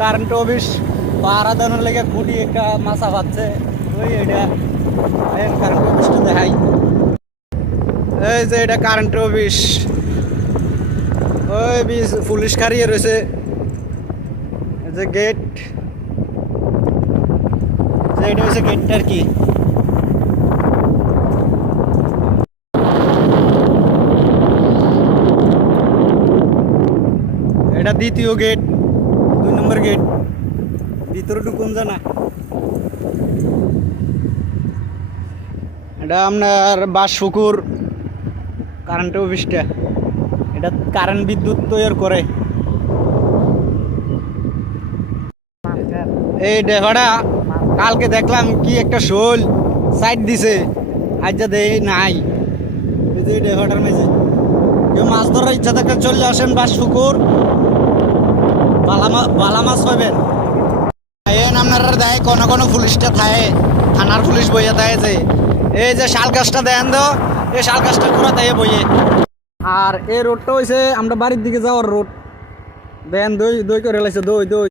Current office পাহারা দেওয়ার লেগে খুঁটি একটা মাছা পাচ্ছে ওই এটা কারেন্ট অফিসটা দেখাই। এই যে এটা কারেন্ট অফিস, ওই পুলিশ খারিয়ে রয়েছে। এই যে গেট, এটা হচ্ছে গেটটা আর কি। এটা দ্বিতীয় গেট, 2 নম্বর গেট। ভিতরে ঢুকুন জানা, এটা আপনার বাসপুকুর কারেন্ট অফিসটা। এটা কারেন্ট বিদ্যুৎ তৈরি করে। এই ডেভাটা কালকে দেখলাম কি একটা শোল সাইড দিছে, আজ যা দেই নাই। এই যে ডেভাটার মেঝে কেউ মাছ ধরার ইচ্ছা থাকলে চলে আসেন বাসপুকুর, বালা মাছ পাবেন। আপনারা দেয় কোনো কোনো পুলিশটা থাকে, থানার পুলিশ বইয়া দেয় যে এই যে শাল গাছটা দেন তো, এই শাল গাছটা পুরা দেয় বইয়ে। আর এই রোডটা হয়েছে আমরা বাড়ির দিকে যাওয়ার রোড। দেন দই দই করে লাইছে, দই দই